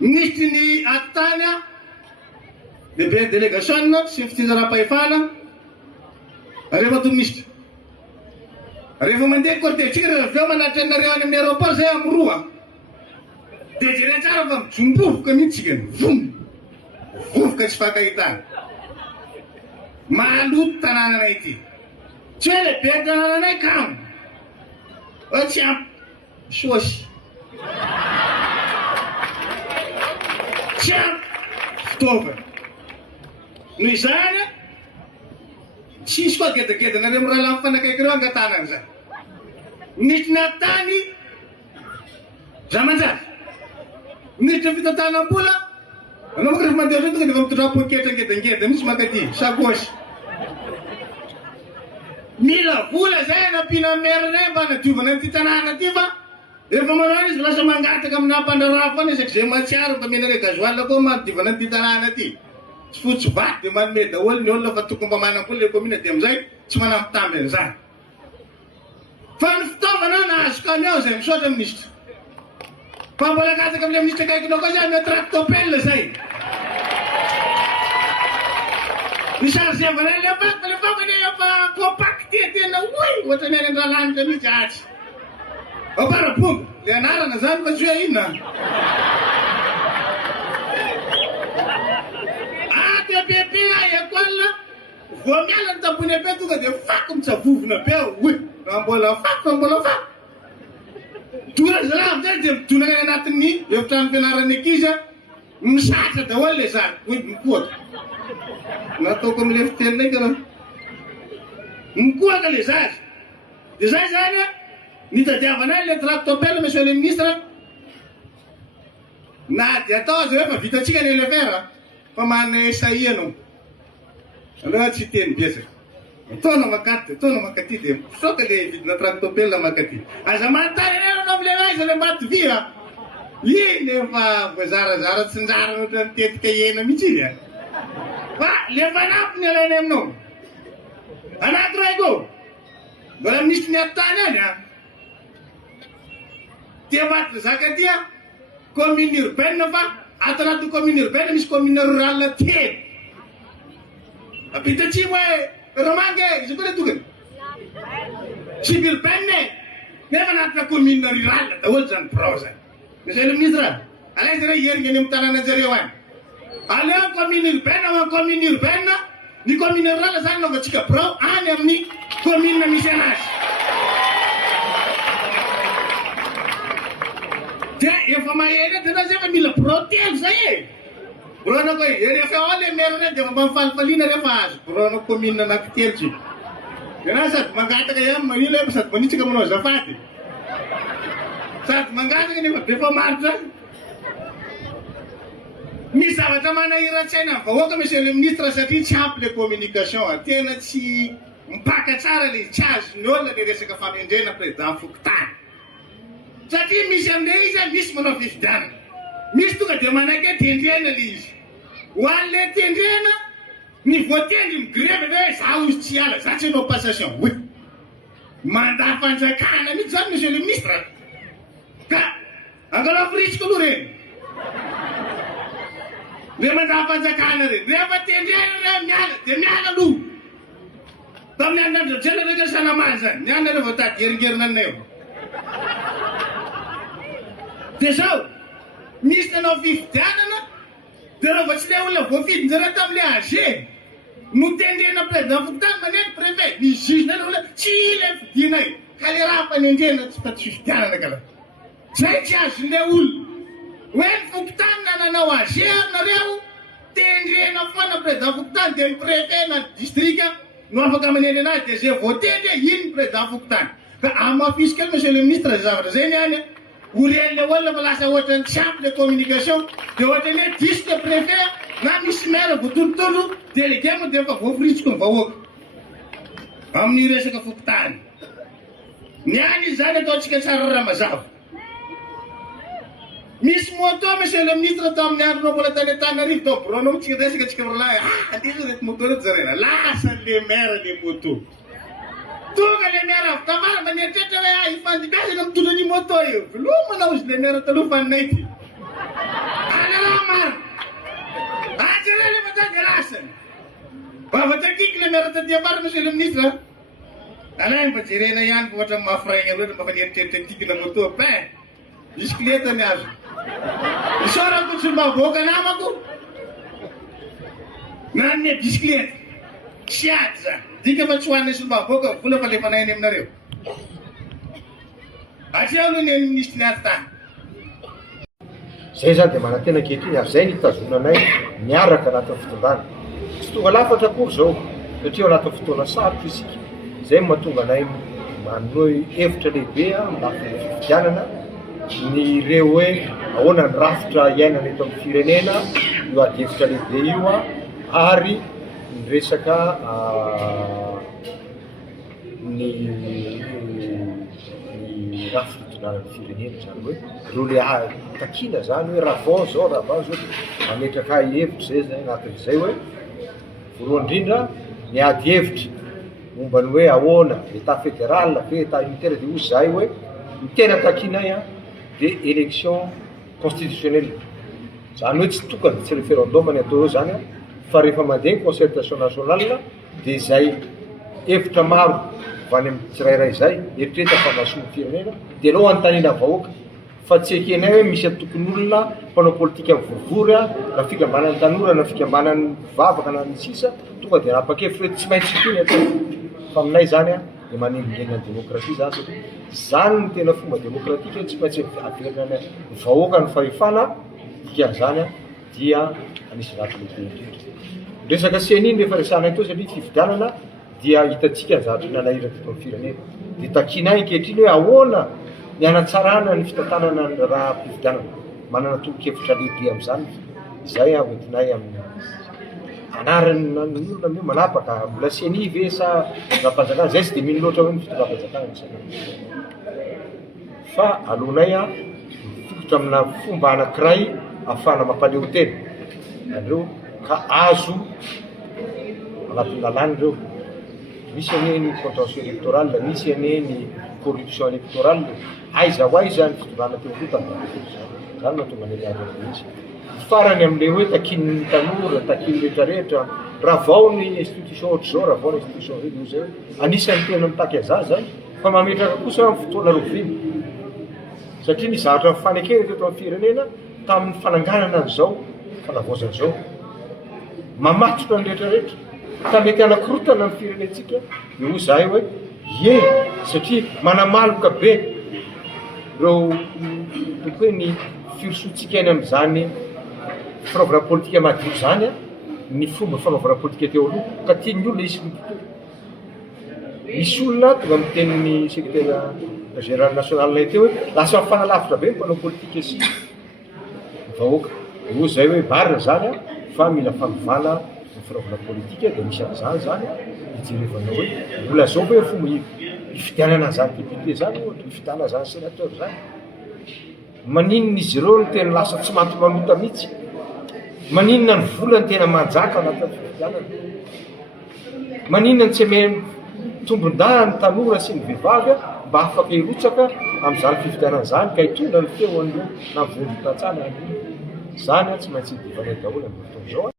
Nisy ny atany lehibe délégation sy ny fitsinjaram-pahefana rehefa tomisitra. Rehefa mandeha cortège-tsika rehefa avy eo manatitra anareo any amin'ny aéroport zay amin'ny roa. Dia jerena tsara fa mijombovoka mihitsy tsika. Vovoka tsy fankahitana. Maloto tanànanay ity. Tsy hoe lehibe tanànanay kamo. Tsy ampy sosy. Tsy ampy fitaovana. Noho izany tsisy koa gedagedana raha lamy fanakaiky reo angatanana zany. Nisy ny atany zamanjary. Nisy ny fitantanam-bola. Anao moa rehefa mandeha reto defa mitondra poketra ngedangeda misy makaty sakosy. Mila vola zay anampiana merinay mba nadiovana an'ity tanàna ity fa rehefa manao izy lasa mangataka amin'ny ampandraraha foana izy zay matsiaro mba mena re gasoil koa manadiovana an'ity tanàna ity. Tsy fotsy vaty dia manome daholo ny olona fa tokony mba manam-bola le komina dia amin'izay tsy manampitamby an'izany. Fa ny fitaovana nahazo camion zay misaotra minisitra. Fa mbola gataka amin'ilay minisitra akaikinao koa zay amin'ny tractopelle zay. Nisarge vanay le fafany efa compacté tena oy ohatra ny any andralanitra mihitsy atsy. Aparabongo le anarana zany fa tsy hoe inona. Bebe école vao miala ny tambony be tonga dia fako mitsavovona be oy raha mbola fako. Tonga zalahy amizay dia midonaka any anatin'ny efitrano fianaran'ny ankizy misatra daholo le zany oy mikoaka. Nataoko amin'ile fiteninay ka raha. Mikoaka le zazy. Dia zay zany nitadiavanay le tractopelle monsieur le ministre. Na dia atao azy hoe fa vitatsika ny elefera. Fa manana SAI anao. Raha tsy teny betsaka. Ataona makaty dia soka le vidina tractopelle makaty. Aza manontany anao le aiza le maty vy a. Iny efa voazarazara tsinjara ohatra mitetika hena mihitsy izy a. Fa le fanampy ny alainy aminao. Anankiray go. Mbola misy ny atany any a. Tia maty zaka tia commune urbaine fa ato anaty commune urbaine misy commune rurale telo. Apita atsimo hoe Romange izy koa le tokany. Suburbaine nefa anatina commune rurale daholo zany birao zany. Monsieur le ministre, alay zareo heringa any amin'ny tanàna zareo any. Aleo commune urbaine ao commune urbaine, ny commune rurale zany naovantsika birao any amin'ny commune misy anazy. Dia efa maheno dia zay efa mila birao telo zay e. Birao anao koa rehefa ao le maire dia efa mamifalifaliana rehefa azo birao anao commune anankitelo tsy. Dia sady mangataka ihany manila sady manitsaka manao azafady. Sady mangataka nefa be fa maritra. Misy zavatra manahirantsaina vahoaka monsieur le ministre satria tsy ampy le communication. Tena tsy mipaka tsara le tsy azony olona le resaka famendrena président Fokontany. Satria misy amin'ilay izy misy manao fifidianana. Misy tonga dia manaiky tendrena le izy. Ho an'le tendrena ny voatendry migreve hoe zaho izy tsy ala, za tsy hanao passation. Oy, mandaa fanjakana mihitsy zany monsieur le ministre. Ka angalao fritsika aloha reny. Le mandaa fanjakana reny. Rehefa tendrena re miala dia miala aloha. Tamin'ny andro jela reka sanamany zany. Niana rehefa tady heringerina anay eo. Dia zao misy nanao fifidianana dia rehefa tsy le olona voafidinjareo tamin'ile AG no tendrena président Fokontany manenty préfet ny juge nany olona tsy le fidinay ka le raha fanendrena tsy taty fifidianana ka raha. Zay tsy azon'le olona hoe ny Fokontany nananao AG nareo tendrena foana président Fokontany dia ny préfet na district no afaka manendy anazy dia zay voatendry iny président Fokontany. Ka amafisy kely monsieur le ministre zavatra zay niany oren'le olona fa lasa ohatra ny tsy ampy le communication dia ohatra ny hoe diso le préfet na misy maire voatontolo délégué moa dia efa voafiritsiko ny vahoaka amin'ny resaka Fokontany. Niany izy zany ataontsika tsara raha mazava. Misy moto monsieur le ministre tamin'ny andronao mbola tany Antananarivo tao bironao mitsika resaka tsika rolahy andeha reto moto reto zarena lasa le maire le moto. Tonga le maire avy tafara mba nieritreritra hoe ifandimbiazana mitondra ny moto io. Velomanao izy le maire taloha fa naity. maromaro. Jerena matady rasany. Vavatakiko le miaraka taty afara monsieur le ministre. Alainy mba jerena ihany fa ohatra mafraigna loatra mba fa nieritreritra tikina moto pain. Bisikleta ny azo. Isaorako tsy mavoaka namako. Nanne bisikleta. Siady zany. Dika fa tsy hoan'ny sy mavoaka vola fa lefa nainy aminareo. Atria aloha ny ministre ny azy tany. Zay zany dia manantena ankehitriny ary zay nitazonanay miaraka anatin'ny fitondràna. Tsy tonga lafatra akory zao satria anatin'ny fotoana sarotra isika. Zay mahatonga anay manohy hevitra lehibe amin'ny lafiny fifidianana ny ireo hoe ahoana ny rafitra iainana eto amin'ny firenena io ady hevitra lehibe io ary ny resaka ny rafitra itondrarany firenena zany hoe reo le takina zany hoe raha vao zao mametraka hevitra zay zay anatin'izay hoe voalohany indrindra ny ady hevitra momba ny hoe ahoana état fédéral ve état unitaire dia ozy zahay hoe ny tena takinay dia élection constitutionnelle zany hoe tsy tokany tsy référendum ny atao eo zany fa rehefa mandeha concertation nationale dia zay hevitra maro vany amin'ny tsirairay zay eritreta fa mahasoa firenena dia aleo antanina vahoaka fa tsy ekenay hoe misy tokony olona mpanao politika mivorivory na fikambanany tanora na fikambanany vavaka na ny sisa tonga dia napakefitra hoe tsy maintsy tony atao fa aminay zany dia manengingenina démocratie zany satria zany ny tena fomba démocratique tsy maintsy averina ny vahoaka ny fahefana dikan'izany dia anisy ratsy lehibe indrindra. Resaka seniny rehefa resanay teo satria fifidianana dia hitantsika ny zavatra nanahirana teto amin'ny firenena dia takinay ankehitriny hoe ahoana ny hanatsarana ny fitantanana raha mpifidianana manana toro-kevitra lehibe amin'izany izay hoentinay amin'ny anaran'ny olona hoe manapaka mbola seni ve sa fitondram-panjakana zay tsy dia mino loatra hoe ny fitondram-panjakana fa alohanay mifototra amina fomba anankiray ahafahana mampaleo tena andreo ka azo anatin'ny lalàna ireo. Misy ane ny contentieux électoral, misy ane ny corruption électorale, aiza ho aiza ny fitondrana teo aloha zany mahatonga ny azy mihitsy. Farany amin'ilay hoe takin'ny tanora, takin'ny rehetrarehetra, raha vao ny institution ohatra zao, raha vao ny institution zay dia zay anisan'ny tena mitaky azazy zany fa mametraka kosa amin'ny fotoana roviny satria ny zavatra mifanekena teto amin'ny firenena tamin'ny fananganana an'izao fanavaozan'izao mamatotra ny rehetrarehetra ka mety anakorotana amin'ny firenentsika dia ho zahay hoe ye satria manamaloka be reo toko hoe ny firosoantsika eny amin'izany fanaovana politika madio zany ny fomba fanaovana politika teo aloha ka tian'ny olona isy nytontolo. Misy olona tonga mitenin'ny secrétaire général nationalnay teo hoe lasa mifanalavitra be mpanao politika sy vahoaka. Ho zay hoe barina zany fa mila fanovana ny fanaovana politika dia misy an'izany zany hijerevanao hoe mbola zao hoe fomba hifidianana zany député zany ohatra hifidianana zany sénateur zany maninona izy ireo no tena lasa tsy manota mihitsy, maninona ny vola ny tena manjaka anatin'ny fifidianana, maninona ny tsy ame tombon-dahy ny tanora sy ny vehivavy mba afaka hirotsaka amin'izany fifidianana zany ka hitondra ny feo an'ireo na vondron-tantsana zany tsy maintsy hidivanay daholo amin'ny fotoana izao.